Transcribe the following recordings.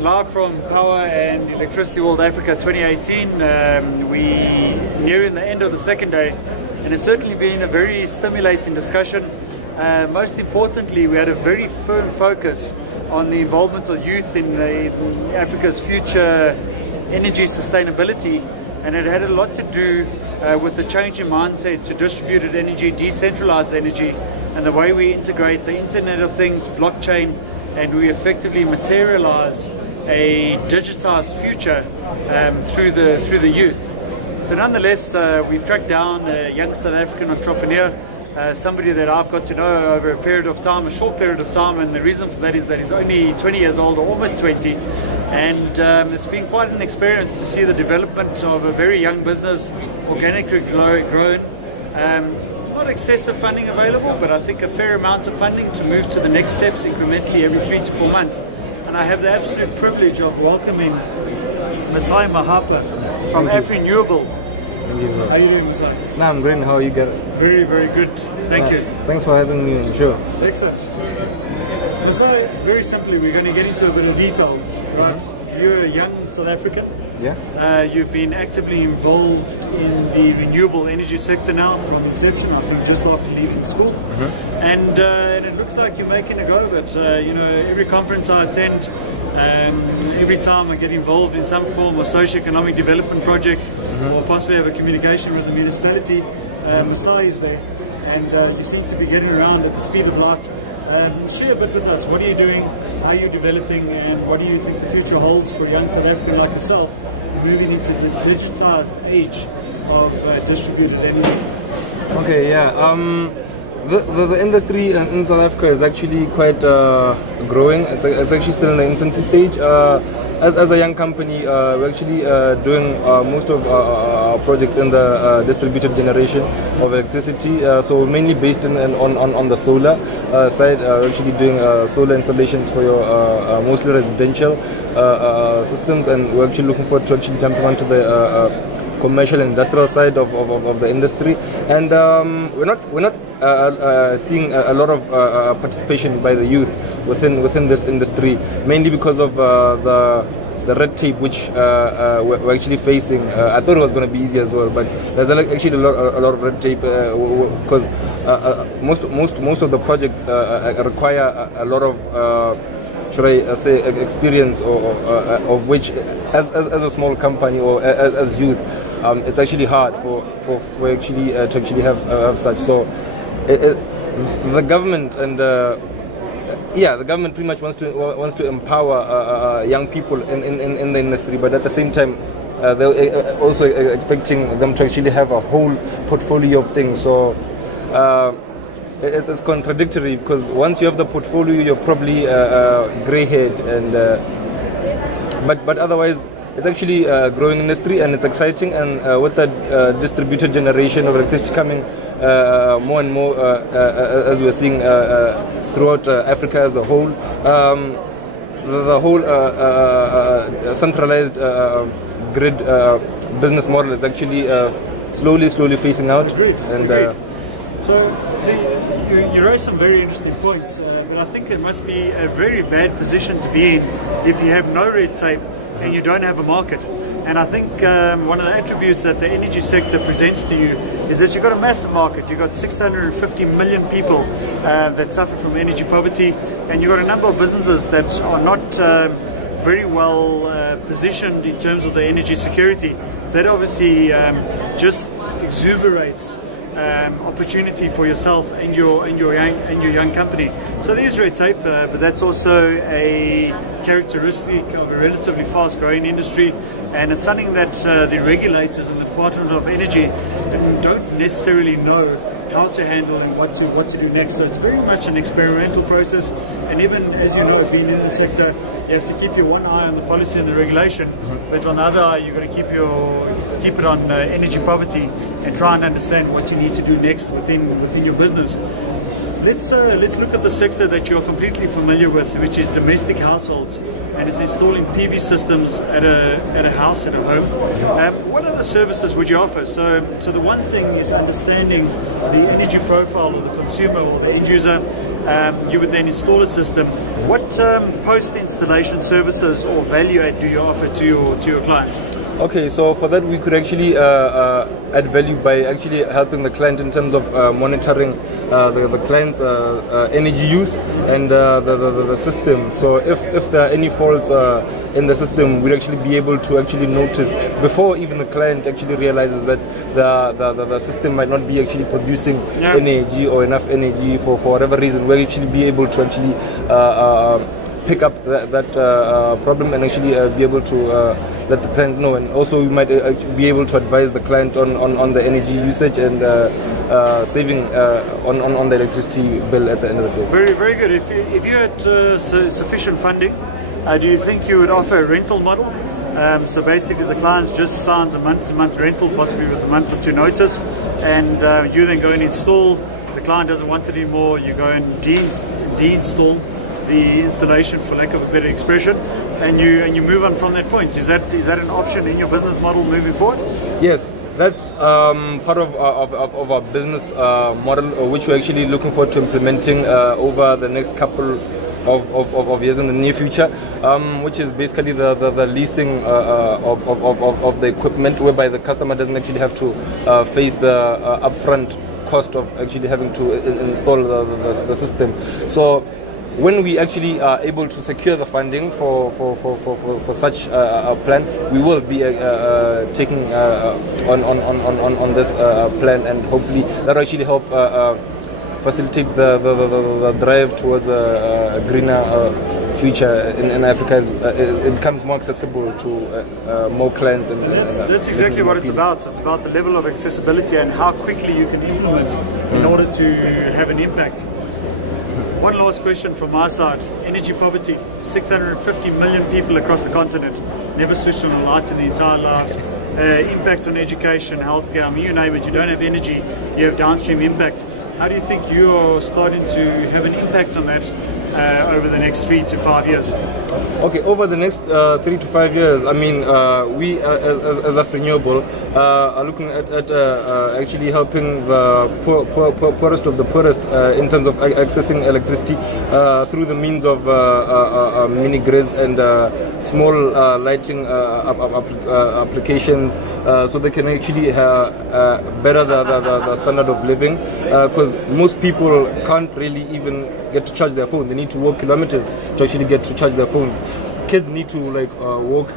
live from Power and Electricity World Africa 2018. We nearing the end of the second day, and it's certainly been a very stimulating discussion. Most importantly, we had a very firm focus on the involvement of youth in Africa's future energy sustainability, and it had a lot to do with the change in mindset to distributed energy, decentralized energy, and the way we integrate the Internet of Things, blockchain, and we effectively materialize a digitized future through the youth. So nonetheless, we've tracked down a young South African entrepreneur, somebody that I've got to know over a period of time, a short period of time, and the reason for that is that he's only 20 years old, or almost 20, and it's been quite an experience to see the development of a very young business, organically grown. Not excessive funding available, but I think a fair amount of funding to move to the next steps incrementally every 3 to 4 months. And I have the absolute privilege of welcoming Masai Mahapa from AfriRenewable. Thank you. How are you doing, Masai? No, I'm great. How are you, Gareth? Very, very good. Thank you. Thanks for having me on the show. Excellent. Masai, very simply, we're going to get into a bit of detail, right? You're a young South African. Yeah. You've been actively involved in the renewable energy sector now from inception, I think just after leaving school. And it looks like you're making a go of it. Every conference I attend, every time I get involved in some form of socio-economic development project, or possibly have a communication with the municipality, Masai is there. And you seem to be getting around at the speed of light. Share a bit with us. What are you doing? How are you developing? And what do you think the future holds for a young South African like yourself, moving into the digitized age of distributed energy? Okay, yeah. The industry in South Africa is actually quite growing. It's actually still in the infancy stage. As a young company, we're actually doing most of our projects in the distributed generation of electricity. So mainly based on the solar side. We're actually doing solar installations for your mostly residential systems, and we're actually looking forward to actually jumping onto the commercial and industrial side of the industry. And we're not seeing a lot of participation by the youth within this industry, mainly because of the red tape which we're actually facing. I thought it was going to be easy as well, but there's actually a lot of red tape because most of the projects require a lot of should I say experience, or of which as a small company or as youth, it's actually hard for actually to actually have such. So the government and the government pretty much wants to empower young people in the industry, but at the same time they're also expecting them to actually have a whole portfolio of things. So it's contradictory, because once you have the portfolio, you're probably grey-haired, and but otherwise it's actually a growing industry, and it's exciting. And with the distributed generation of electricity coming more and more, as we're seeing throughout Africa as a whole, the whole centralized grid business model is actually slowly phasing out. Agreed. So you raised some very interesting points, but I think it must be a very bad position to be in if you have no red tape and you don't have a market. And I think one of the attributes that the energy sector presents to you is that you've got a massive market. You've got 650 million people that suffer from energy poverty, and you've got a number of businesses that are not very well positioned in terms of the energy security. So that obviously just exuberates opportunity for yourself and your young company. So there's red tape, but that's also a characteristic of a relatively fast-growing industry, and it's something that the regulators and the Department of Energy don't necessarily know how to handle and what to do next. So it's very much an experimental process, and even as you know, being in the sector, you have to keep your one eye on the policy and the regulation, but on the other eye you've got to keep it on energy poverty and try and understand what you need to do next within your business. Let's look at the sector that you're completely familiar with, which is domestic households, and it's installing PV systems at a house, at a home. What other services would you offer? So the one thing is understanding the energy profile of the consumer or the end user. You would then install a system. What post-installation services or value add do you offer to your clients? Okay, so for that we could actually add value by actually helping the client in terms of monitoring the client's energy use and the system. So if there are any faults in the system, we'll actually be able to actually notice before even the client actually realizes that the system might not be actually producing energy or enough energy for whatever reason. We'll actually be able to actually pick up that problem and actually be able to let the client know, and also we might be able to advise the client on the energy usage and saving on the electricity bill at the end of the day. Very, very good. If you had sufficient funding, do you think you would offer a rental model? So basically the client just signs a month-to-month rental, possibly with a month or two notice, and you then go and install. The client doesn't want it anymore, you go and de-install the installation, for lack of a better expression, and you move on from that point. Is that an option in your business model moving forward? Yes, that's part of our business model, which we're actually looking forward to implementing over the next couple of years in the near future, which is basically the leasing of the equipment, whereby the customer doesn't actually have to face the upfront cost of actually having to install the system. So when we actually are able to secure the funding for such a plan, we will be taking on this plan, and hopefully that will actually help facilitate the drive towards a greener future in Africa. It becomes more accessible to more clients. And that's exactly what it's about. It's about the level of accessibility and how quickly you can implement in order to have an impact. One last question from my side. Energy poverty. 650 million people across the continent never switched on a light in their entire lives. Impact on education, healthcare, I mean, you name it. You don't have energy, you have downstream impact. How do you think you are starting to have an impact on that over the next 3 to 5 years? Okay, over the next 3 to 5 years, I mean, we as a renewable are looking at actually helping the poorest of the poorest in terms of accessing electricity through the means of mini grids and small lighting applications, so they can actually better the standard of living, because most people can't really even get to charge their phone. They need to walk kilometers to actually get to charge their phones. Kids need to walk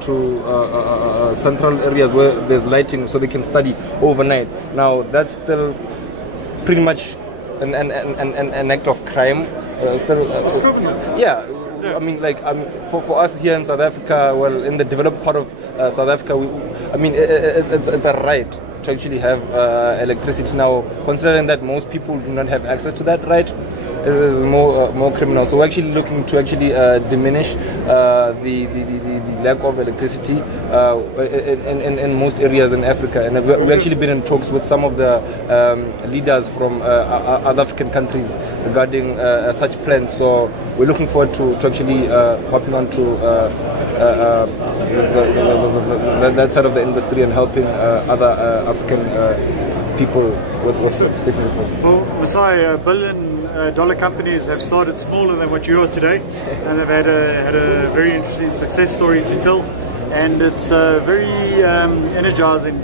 to central areas where there's lighting so they can study overnight. Now that's still pretty much an act of crime. Yeah. I mean, for us here in South Africa, well, in the developed part of South Africa, it's a right to actually have electricity. Now, considering that most people do not have access to that right, it is more criminal. So we're actually looking to actually diminish the lack of electricity in most areas in Africa, and we've actually been in talks with some of the leaders from other African countries regarding such plans. So we're looking forward to actually hopping on to that side of the industry and helping other African people with fixing the problem. Well, Masai, billion-dollar companies have started smaller than what you are today, and they've had a very interesting success story to tell, and it's very energizing,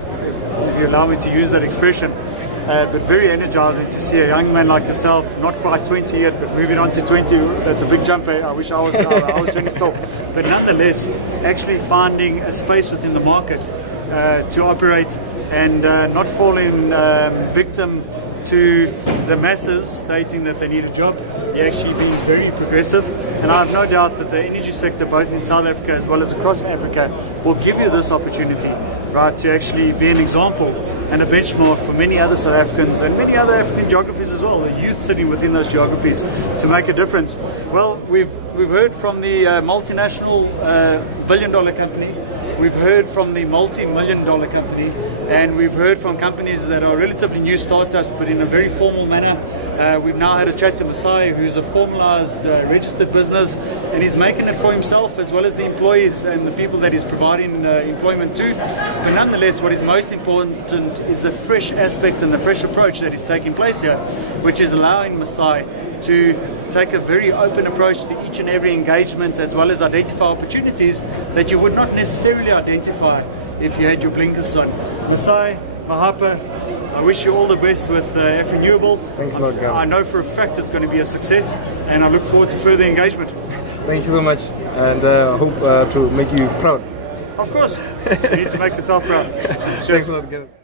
if you allow me to use that expression. But very energizing to see a young man like yourself, not quite 20 yet, but moving on to 20. That's a big jump. I wish I was 20 still. But nonetheless, actually finding a space within the market to operate and not falling victim to the masses stating that they need a job. You're actually being very progressive, and I have no doubt that the energy sector, both in South Africa as well as across Africa, will give you this opportunity, right, to actually be an example and a benchmark for many other South Africans and many other African geographies as well, the youth sitting within those geographies, to make a difference. Well, we've heard from the multinational billion-dollar company, we've heard from the multi-million-dollar company, and we've heard from companies that are relatively new startups but in a very formal manner. We've now had a chat to Masai, who's a formalized registered business, and he's making it for himself as well as the employees and the people that he's providing employment to. But nonetheless, what is most important is the fresh aspect and the fresh approach that is taking place here, which is allowing Masai to take a very open approach to each and every engagement, as well as identify opportunities that you would not necessarily identify if you had your blinkers on. Masai Mahapa, I wish you all the best with F Renewable. Thanks a lot, Gareth. I know for a fact it's going to be a success, and I look forward to further engagement. Thank you so much, and I hope to make you proud. Of course, you need to make yourself proud. Cheers. Thanks a lot, Gareth.